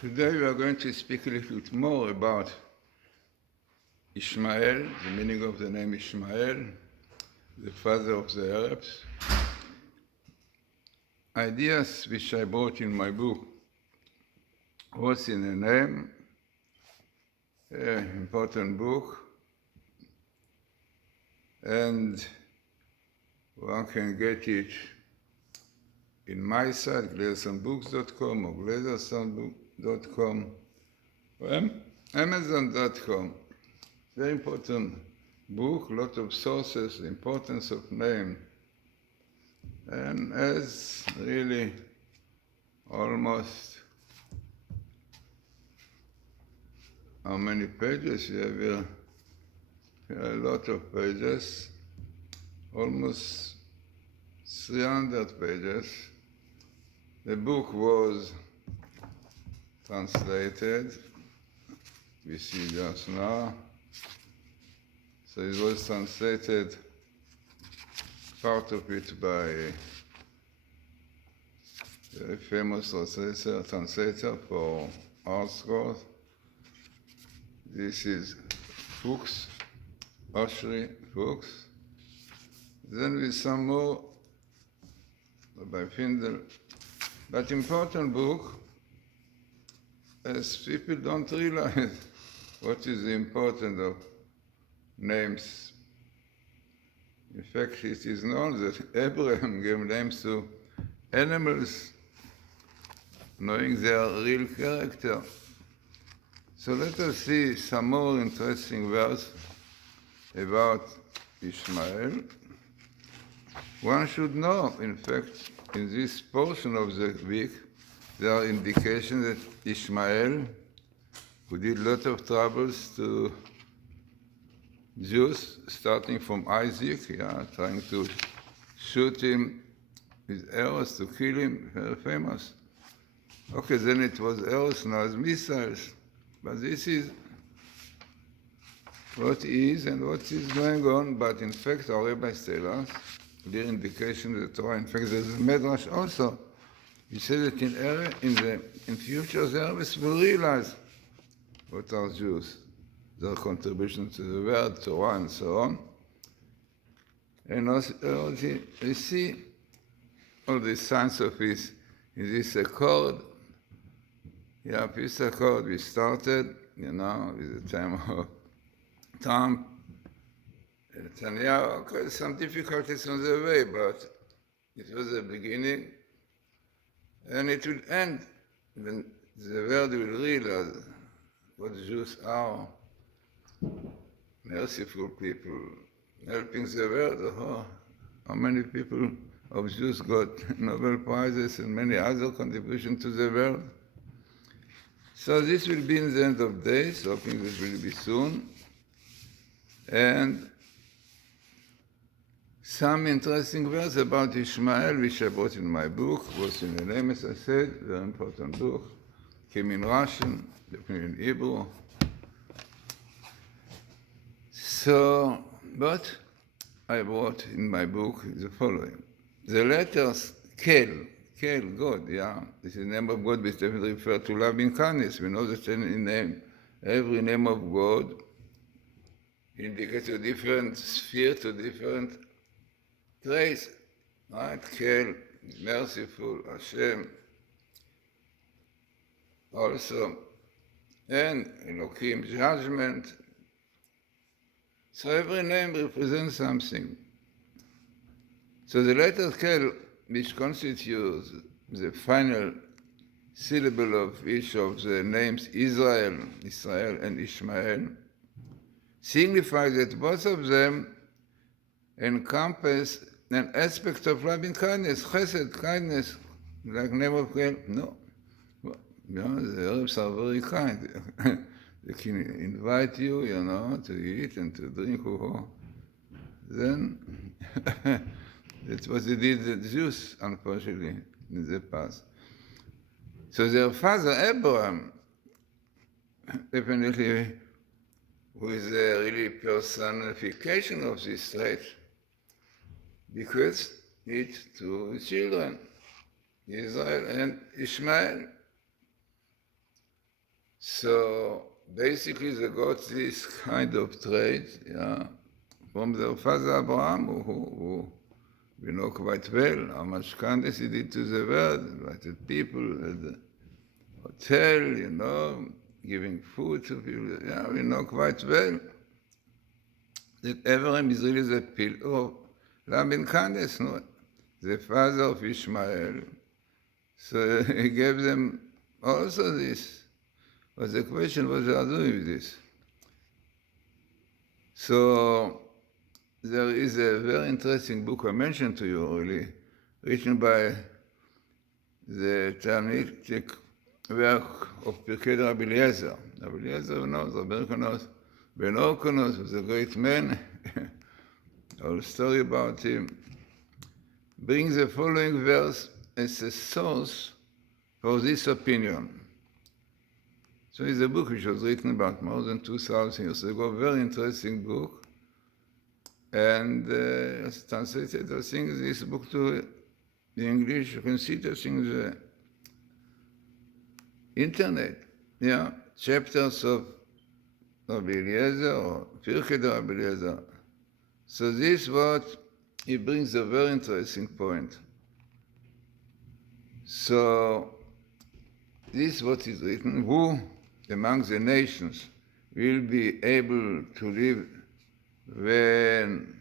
Today we are going to speak a little bit more about Ishmael, the meaning of the name Ishmael, the father of the Arabs. Ideas which I brought in my book, What's in a Name, an important book, and one can get it in my site, glazersonbooks.com or glazersonbooks.com or amazon.com. Very important book, lot of sources, the importance of name, and as really almost how many pages you have here? A lot of pages, almost 300 pages. The book was translated, we see just now. So it was translated, part of it by a famous translator for art scrolls. This is Fuchs, Oshri Fuchs. Then with some more by Findel. But important book, as people don't realize what is the importance of names. In fact, it is known that Abraham gave names to animals, knowing their real character. So let us see some more interesting verse about Ishmael. One should know, in fact, in this portion of the week, there are indications that Ishmael, who did a lot of troubles to Jews, starting from Isaac, trying to shoot him with arrows to kill him, very famous. Okay, then it was arrows, now it's missiles. But this is what is and what is going on. But in fact, our rabbis tell us, clear indication of the Torah. In fact, there's a Medrash also. He said that in future, the Arabs will realize what are Jews, their contribution to the world, Torah, and so on. And also, we see all the signs of this in this accord. Peace accord, we started, with the time of Trump, Netanyahu. Okay, some difficulties on the way, but it was the beginning, and it will end when the world will realize what Jews are. Merciful people, helping the world. Oh, how many people of Jews got Nobel Prizes and many other contributions to the world. So this will be in the end of days, hoping this will be soon. And some interesting verse about Ishmael, which I brought in my book, was in the name, as I said, very important book. Came in Russian, definitely in Hebrew. So, but I brought in my book the following. The letters Kel, God, this is the name of God, which definitely refers to loving kindness. We know that every name of God indicates a different sphere, to different traits, right? Kel, merciful, Hashem, also, and Elohim, judgment. So every name represents something. So the letter Kel, which constitutes the final syllable of each of the names Israel, and Ishmael, signifies that both of them encompass an aspect of loving kindness, chesed, kindness, like name of Kel. No. The Arabs are very kind. They can invite you, to eat and to drink. Then, that's what they did to the Jews, unfortunately, in the past. So their father, Abraham, definitely, who is a really personification of this trait, bequeathed it to children, Israel and Ishmael. So basically they got this kind of trait, from their father Abraham, who we know quite well how much kindness he did to the world, invited people at the hotel, giving food to people. We know quite well that Abraham is really the pillar of love and kindness, no? The father of Ishmael. So he gave them also this. But the question was, what they are doing with this? So there is a very interesting book I mentioned to you already, written by the Talmudic work of Pirkei Rabbi Eliezer. Rabbi Eliezer knows, Rabbi knows, Ben Orkonos was a great man. Whole story about him. Brings the following verse as a source for this opinion. So it's a book which was written about more than 2,000 years ago, a very interesting book. And it's translated, I think, this book to the English. You can see it, I think, the internet. Chapters of Rabbi Eliezer or Pirkei Rabbi Eliezer. So this what he brings a very interesting point. So this is what is written: who among the nations will be able to live when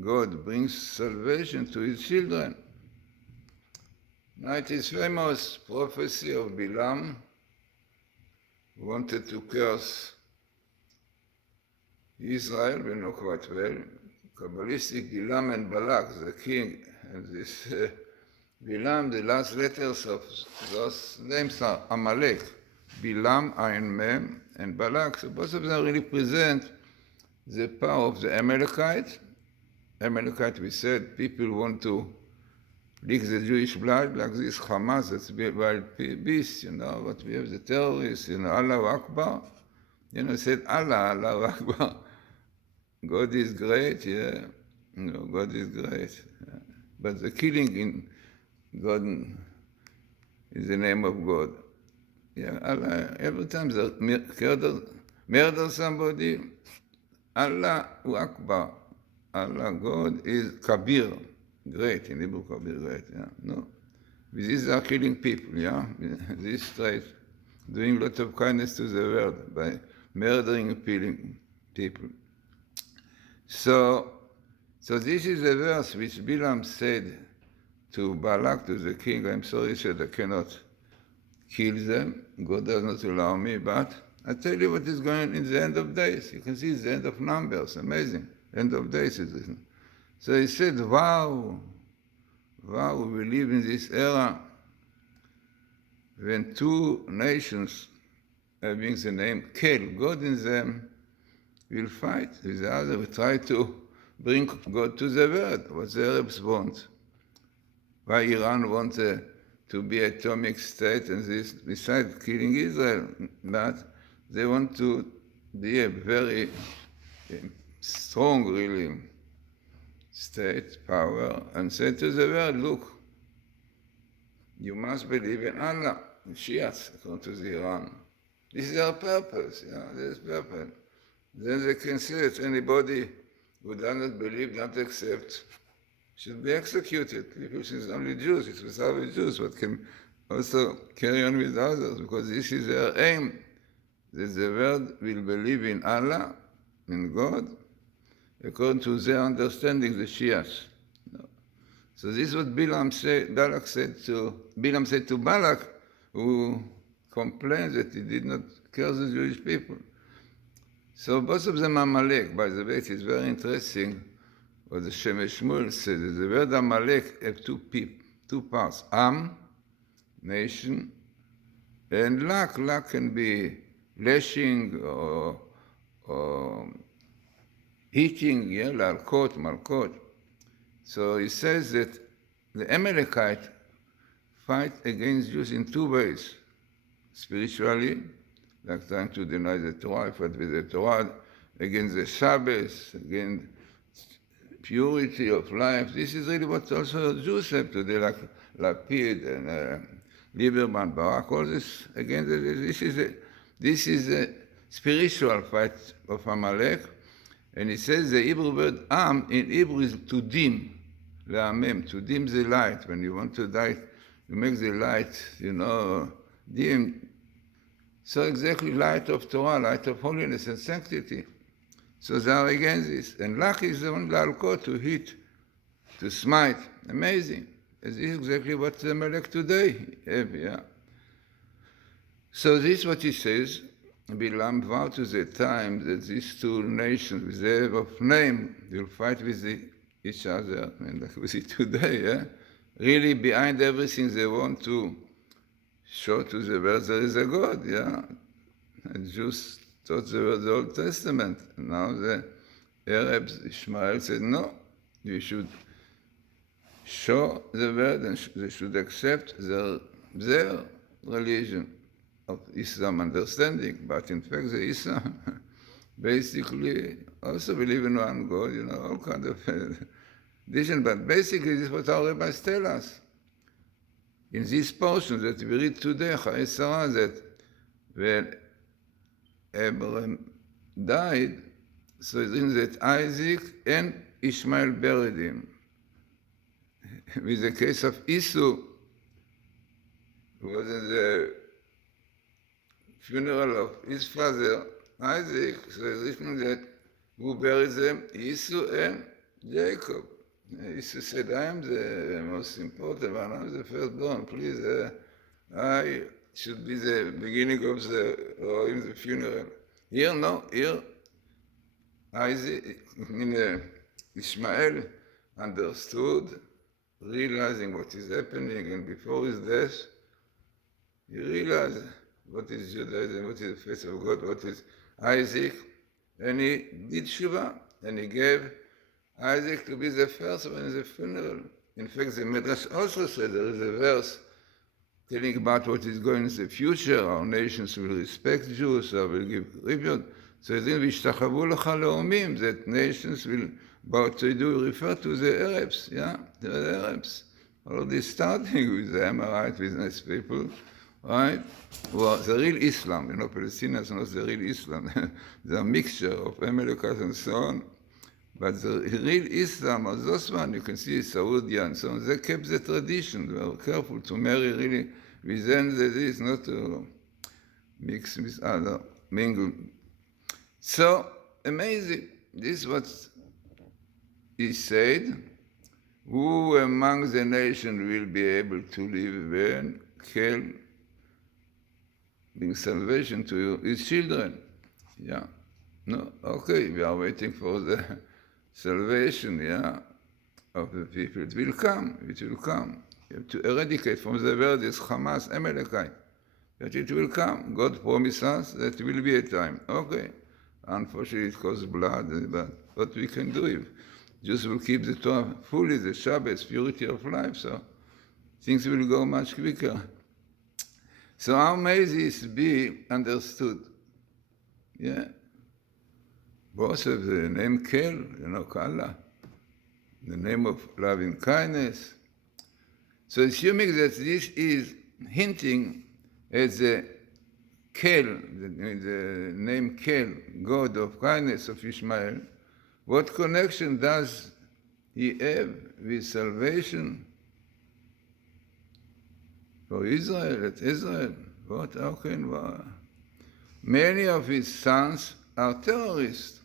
God brings salvation to his children? Now it is famous prophecy of Balaam, who wanted to curse Israel, we know quite well. Kabbalistic Balaam and Balak, the king, and this Balaam, the last letters of those names are Amalek. Balaam, Ayin Mem, and Balak. So both of them really present the power of the Amalekite. Amalekite, we said, people want to lick the Jewish blood like this Hamas, that's wild beast, but we have the terrorists, Allahu Akbar. Said Allah, Allahu Akbar. God is great, God is great. But the killing in God is the name of God. Allah, every time they murder somebody, Allahu Akbar. Allah, God is Kabir, great, in Hebrew Kabir, great, no. These are killing people, This trait, doing a lot of kindness to the world by murdering and killing people. So this is a verse which Balaam said to Balak, to the king, I'm sorry, said I cannot kill them. God does not allow me, but I tell you what is going on in the end of days. You can see it's the end of Numbers, amazing. End of days is written. So he said, wow, we live in this era when two nations having the name Kel, God in them, will fight with the other, will try to bring God to the world, what the Arabs want. Why Iran wants to be an atomic state and this, besides killing Israel, but they want to be a very strong, really, state power, and say to the world, look, you must believe in Allah, in Shias, according to the Iran. This is our purpose, this is purpose. Then they can say that anybody who does not believe, not accept, should be executed. People say it's only Jews, it's without the Jews, but can also carry on with others, because this is their aim, that the world will believe in Allah, in God, according to their understanding, the Shias. So this is what Balaam said to Balak, who complained that he did not curse the Jewish people. So both of them are Amalek. By the way, it is very interesting what the Shemesh Shmuel says. The word Amalek have two parts. Am, nation, and lak. Lak can be lashing or hitting, lalkot, malkot. So he says that the Amalekite fight against Jews in two ways. Spiritually, like trying to deny the Torah, fight with the Torah, against the Shabbos, against purity of life. This is really what also Jews have today, like Lapid and Lieberman, Barak, all this, again, this is a spiritual fight of Amalek, and it says the Hebrew word Am in Hebrew is to dim, le'amem, to dim the light. When you want to light, you make the light, dim. So exactly light of Torah, light of holiness and sanctity. So they are against this. And Lach is the one Lalko to hit, to smite. Amazing. This is exactly what the Amalek today have, yeah. So this is what he says. Bilam vow to the time that these two nations, with the of name, will fight with each other, and like we see today, yeah? Really behind everything they want to show to the world there is a God, yeah? And Jews thought they were the Old Testament. Now the Arabs, Ishmael said, no, we should show the world and they should accept their religion of Islam understanding. But in fact, the Islam basically also believe in one God, all kind of tradition. But basically, this is what our rabbis tell us. In this portion that we read today, Chayei Sarah, that when Abraham died, so it's in that Isaac and Ishmael buried him. With the case of Esau, who was in the funeral of his father, Isaac, so it's written that who buried them, Esau and Jacob. Esau said, I am the most important one, I'm the firstborn, please, I should be the beginning of the funeral. Here, no, here, Isaac, Ishmael understood, realizing what is happening, and before his death, he realized what is Judaism, what is the face of God, what is Isaac, and he did Shuvah, and he gave Isaac to be the first one in the funeral. In fact, the Midrash also said there is a verse telling about what is going in the future. Our nations will respect Jews, or will give tribute. So then, v'ishtachavu lecha le'omim, that nations will bow to you, refer to the Arabs, yeah, the Arabs. Already starting with the Amorite business people, right? Well, the real Islam, Palestinians are not the real Islam. They're a mixture of Amalekites and so on. But the real Islam, or those one, you can see Saudi and so on, they kept the tradition. They were careful to marry really within this, not to mix with other, mingle. So, amazing. This is what he said. Who among the nations will be able to live when Kel bring salvation to his children? Yeah. No? Okay, we are waiting for the salvation, yeah, of the people. It will come. You have to eradicate from the world this Hamas, Amalekite. But it will come. God promised us that it will be a time. Okay. Unfortunately, it costs blood, but what we can do if Jews will keep the Torah fully, the Shabbat, purity of life, so things will go much quicker. So how may this be understood? Yeah. Both of the name Kel, Kala, the name of loving kindness. So assuming that this is hinting at the Kel, the name Kel, God of kindness of Ishmael, what connection does he have with salvation for Israel, at Israel? What? How can? Many of his sons are terrorists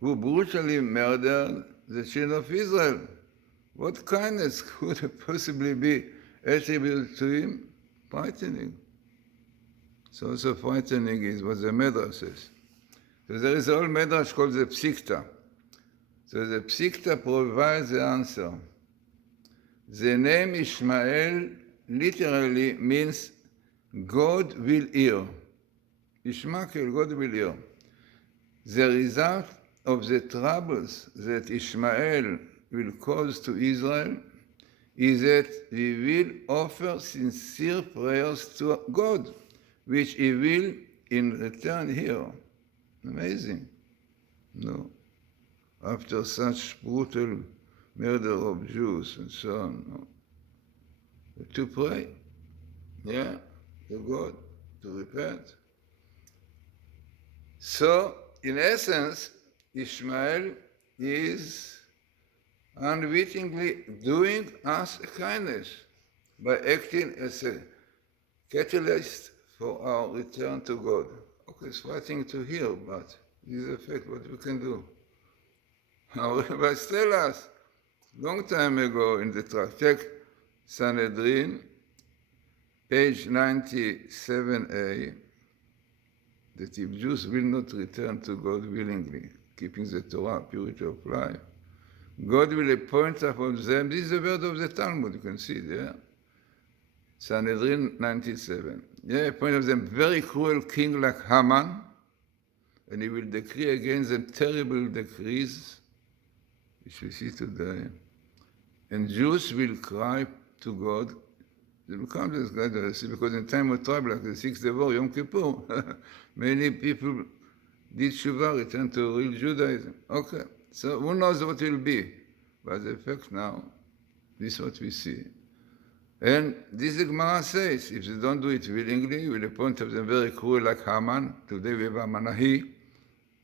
who brutally murdered the children of Israel. What kindness could possibly be attributed to him? Frightening. So also frightening is what the Midrash says. So there is a whole Midrash called the Psikta. So the Psikta provides the answer. The name Ishmael literally means God will hear. Ishmael, God will hear. The result of the troubles that Ishmael will cause to Israel is that we will offer sincere prayers to God, which he will in return hear. Amazing. No. After such brutal murder of Jews and so on. No. To pray. to God, to repent. So, in essence, Ishmael is unwittingly doing us a kindness by acting as a catalyst for our return to God. Okay, it's frightening to hear, but this is a fact, what we can do. Our rabbis tell us, long time ago in the Tractate Sanhedrin, page 97a, that if Jews will not return to God willingly, keeping the Torah, purity of life, God will appoint upon them, this is the word of the Talmud, you can see it, Sanhedrin 97. Appoint of them very cruel king like Haman, and he will decree against them terrible decrees, which we see today. And Jews will cry to God. They will come to this God, because in time of trouble, like the Sixth Day War, Yom Kippur, many people did Shuvah, returned to real Judaism. Okay, so who knows what will be? But the fact now, this is what we see. And this the Gemara says, if they don't do it willingly, will appoint of them very cruel like Haman. Today we have Hamanahi,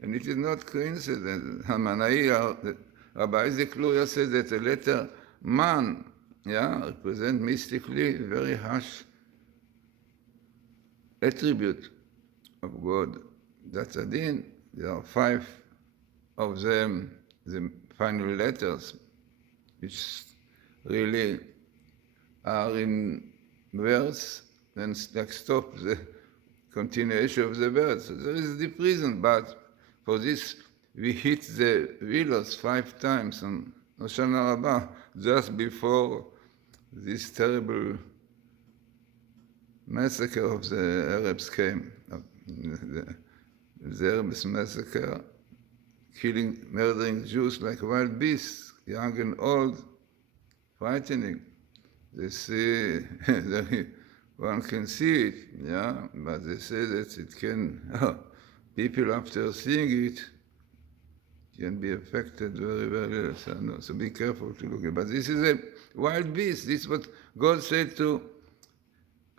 and it is not coincidence. Hamanahi, Rabbi Isaac Luria says that the letter man, represent mystically very harsh attribute of God. That's a din. There are 5 of them, the final letters, which really are in verse and like stop the continuation of the verse. So there is a deep reason, but for this we hit the wheels 5 times on Hoshana Rabbah just before this terrible massacre of the Arabs came. The Arab massacre, murdering Jews like wild beasts, young and old, frightening. They say, one can see it, but they say that it can, people after seeing it can be affected very, very less. So be careful to look at it. But this is a wild beast. This is what God said to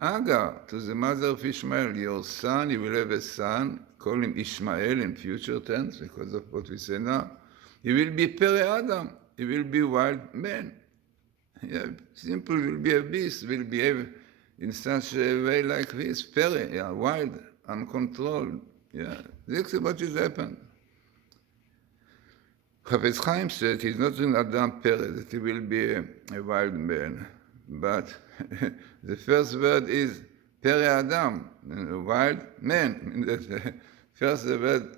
Agar, to the mother of Ishmael. Your son, you will have a son, call him Ishmael in future tense, because of what we say now. He will be Peri Adam. He will be wild man. Simple, will be a beast, will behave in such a way like this, Peri, wild, uncontrolled. This is what has happened. Chafetz Chaim said he's not an Adam Peri, that he will be a wild man. But the first word is Peri Adam, a wild man. First the word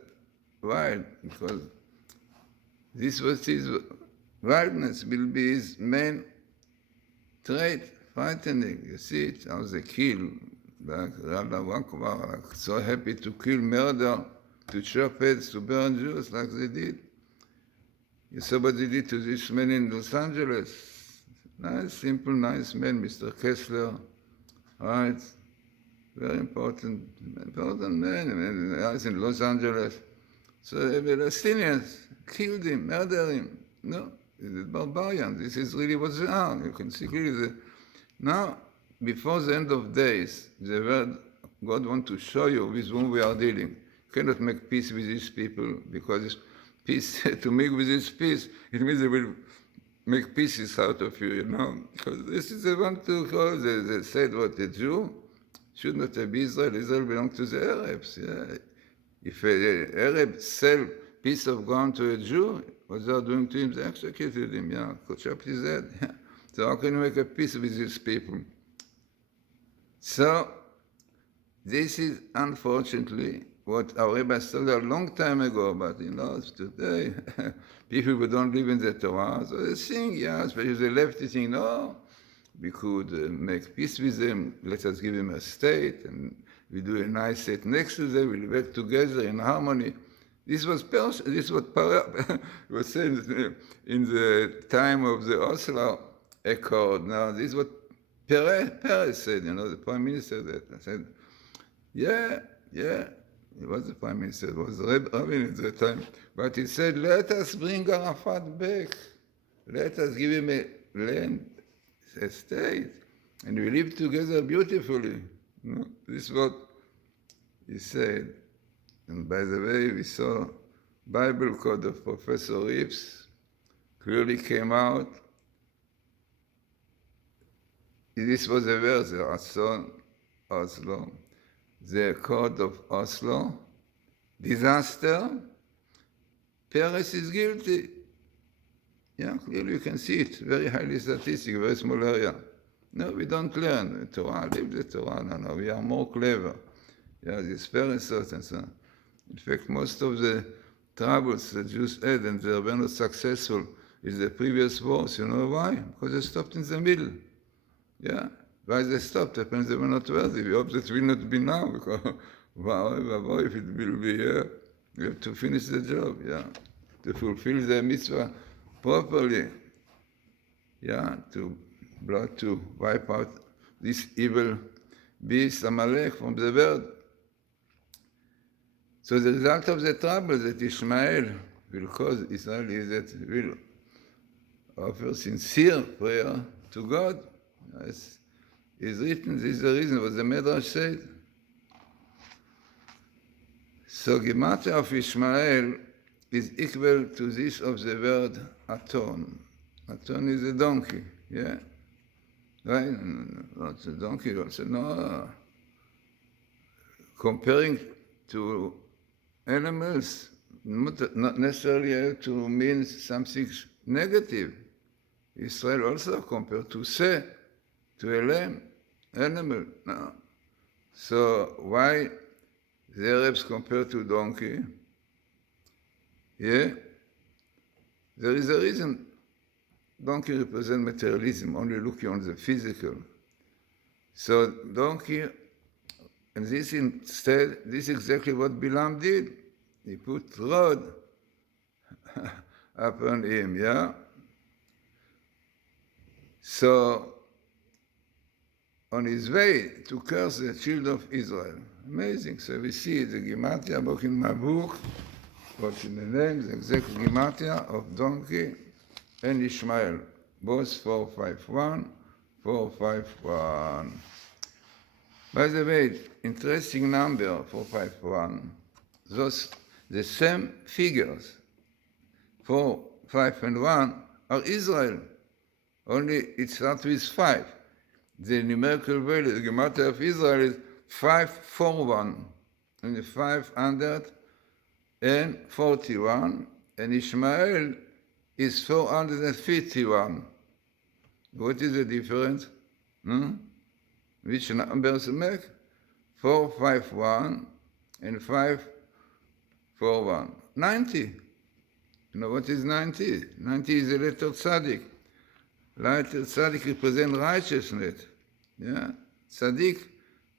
wild, because this was his wildness, will be his main trait, frightening. You see it, how they kill, like so happy to kill, murder, to chop heads, to burn Jews like they did. You saw what they did to this man in Los Angeles. Nice, simple, nice man, Mr. Kessler, right? Very important man, he's in Los Angeles. So the Palestinians killed him, murdered him. No, this is barbarian. This is really what they are. You can see clearly. Now, before the end of days, the word God wants to show you with whom we are dealing. You cannot make peace with these people, because peace, to make with this peace, it means they will make pieces out of you, Because this is the one to call, they said what, a Jew should not be Israel. Israel belongs to the Arabs. If an Arab sell piece of ground to a Jew, what they are doing to him, they executed him, chopped his head. So how can you make a peace with these people? So this is unfortunately what our rabbis told a long time ago, but today people who don't live in the Torah, so they think, especially the lefty think, no, we could make peace with them, let us give them a state, and we do a nice state next to them, we'll work together in harmony. This was what Power was saying in the time of the Oslo Accord. Now, this is what Peres said, the Prime Minister said, he was the Prime Minister, it was Rabin at that time, but he said, let us bring Arafat back. Let us give him a land, a state. and we live together beautifully. This is what he said. And by the way, we saw Bible code of Professor Reeves clearly came out. This was a verse, Oslo. The Code of Oslo, disaster, Peres is guilty. Yeah, clearly you can see it. Very highly statistic, very small area. No, we don't learn. The Torah, leave the Torah. No, we are more clever. Yeah, this Peres and so on. In fact, most of the troubles the Jews had and they were not successful in the previous wars. You know why? Because they stopped in the middle. Yeah, why they stopped? Apparently they were not worthy. We hope that will not be now, because if it will be here, we have to finish the job, yeah, to fulfill the mitzvah properly, yeah, to wipe out this evil beast, Amalek, from the world. So the result of the trouble that Ishmael will cause Israel is that he will offer sincere prayer to God. As is written, this is the reason what the Midrash said. So Gematria of Ishmael is equal to this of the word Aton. Aton is a donkey, yeah? Right? Not a donkey, also no. Comparing to animals, not necessarily have to mean something negative. Israel also compared to say, to a lamb, animal. No. So why the Arabs compare to donkey? Yeah, there is a reason. Donkey represents materialism, only looking on the physical. So donkey, and this instead, this is exactly what Bilam did. He put rod upon him, yeah? So, on his way to curse the children of Israel. Amazing. So we see the Gematria book in my book, what's in the name, the exact Gematria of donkey and Ishmael. Both 451, 451. By the way, interesting number, 451. Those, the same figures, 4, 5, and 1, are Israel. Only it starts with 5. The numerical value, the Gematria of Israel is 541, and 541, and Ishmael is 451. What is the difference? Which numbers make? 451 and 541. 90. You know what is 90? 90 is the letter Sadik. Letter Sadik represents righteousness. Yeah? Sadik.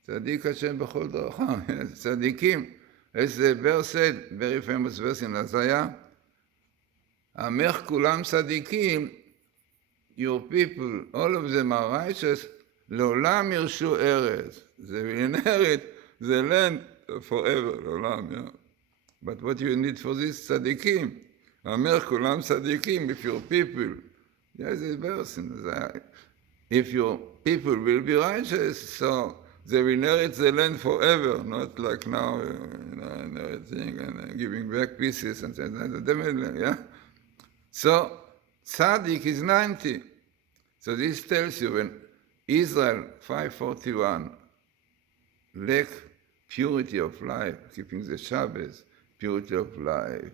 Sadik Hashem b'chol dorocha. Sadikim. As the verse said, very famous verse in Isaiah, Amech kulam sadikim, your people, all of them are righteous, לעולם ירשו ארץ. They will inherit the land forever, לעולם, yeah. But what you need for this tzadikim? Amech kulam tzadikim, if your people, yes, this verse in Isaiah, if your people will be righteous, so they will inherit the land forever, not like now, inheriting and giving back pieces and definitely, yeah. So Sadik is 90. So this tells you when Israel 541 lack purity of life, keeping the Shabbos, purity of life,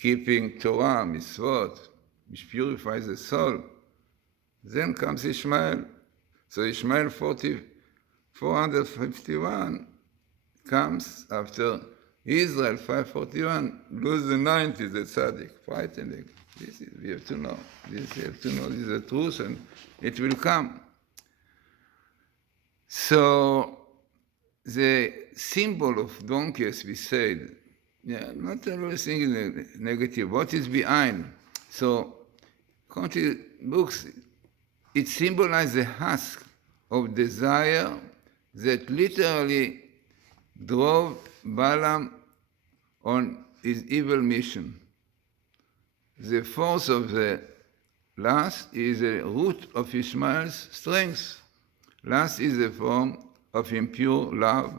keeping Torah, mitzvot, which purifies the soul. Then comes Ishmael. So Ishmael 451 comes after Israel 541, lose the 90, the tzaddik, frightening. This is, we have to know. This you have to know. This is the truth, and it will come. So the symbol of donkey, as we said, yeah, not everything negative. What is behind? So, according to books, it symbolizes the husk of desire that literally drove Balaam on his evil mission. The force of the lust is the root of Ishmael's strength. Lust is a form of impure love,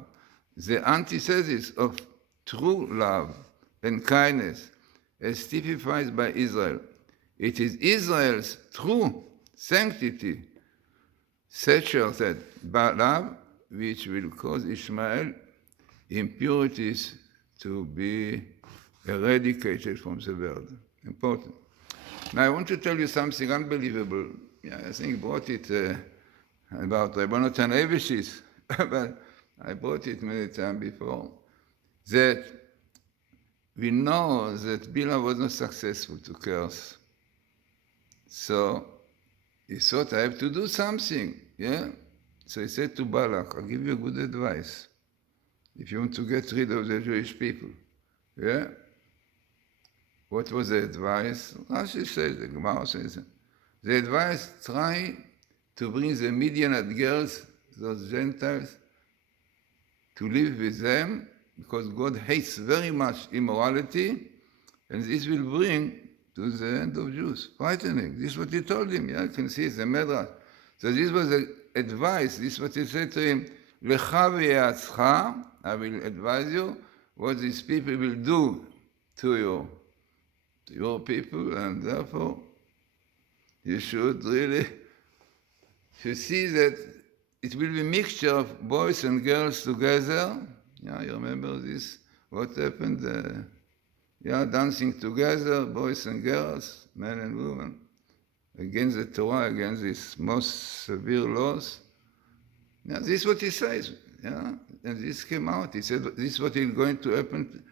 the antithesis of true love and kindness, as typified by Israel. It is Israel's true sanctity, Setcher said, but love, which will cause Ishmael impurities to be eradicated from the world. Important. Now I want to tell you something unbelievable. Yeah, I think I brought it about Rabbanot and Eveshis, but I brought it many times before, that we know that Bilam was not successful to curse. So he thought, I have to do something, yeah? So he said to Balak, I'll give you good advice if you want to get rid of the Jewish people, yeah? What was the advice? Rashi says, the Gemara says, the advice, try to bring the Midianite girls, those Gentiles, to live with them, because God hates very much immorality, and this will bring to the end of Jews. Frightening. This is what he told him. Yeah, you can see it's a Medrash. So this was the advice. This is what he said to him. Lecha v'yatzcha, I will advise you what these people will do to your people, and therefore you should really see that it will be a mixture of boys and girls together. Yeah, you remember this? What happened? Dancing together, boys and girls, men and women, against the Torah, against these most severe laws. Now, this is what he says, yeah? And this came out. He said, this is what is going to happen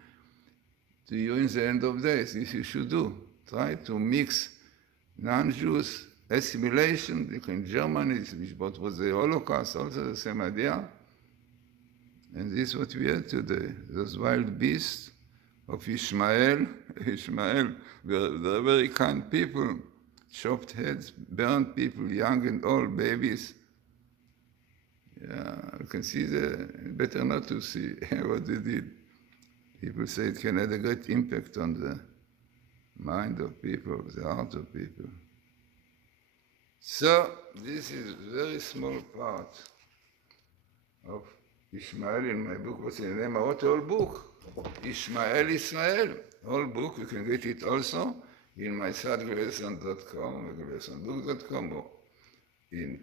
to you in the end of days. This you should do. Try to mix non-Jews, assimilation between Germany, which was the Holocaust, also the same idea. And this is what we had today. Those wild beasts of Ishmael. Ishmael, they're very kind people, chopped heads, burned people, young and old, babies. Yeah, you can see better not to see what they did. People say it can have a great impact on the mind of people, the heart of people. So, this is a very small part of Ishmael in my book. What's the name of the whole book? Ishmael, Israel. Whole book, you can get it also in my site, glazerson.com, glazersonbook.com, or you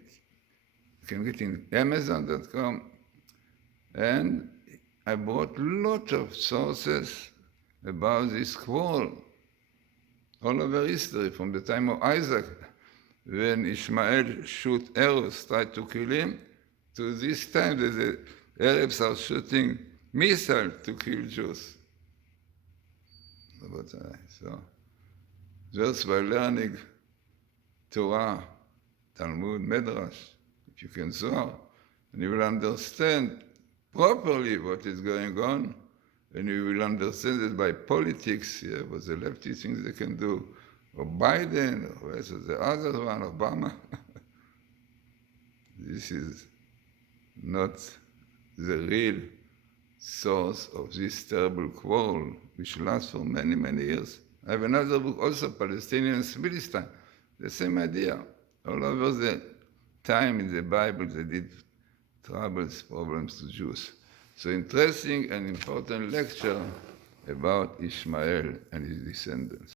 can get it in amazon.com. And I brought a lot of sources about this quarrel all over history, from the time of Isaac, when Ishmael shoot arrows, tried to kill him, to this time that the Arabs are shooting missiles to kill Jews. So, just by learning Torah, Talmud, Medrash, if you can Zohar, and you will understand properly what is going on, and you will understand it by politics, yeah, what the lefty thinks they can do, or Biden, or the other one, Obama. This is not the real source of this terrible quarrel, which lasts for many, many years. I have another book also, Palestinians, Philistine, the same idea. All over the time in the Bible, they did troubles, problems to Jews. So interesting and important lecture about Ishmael and his descendants.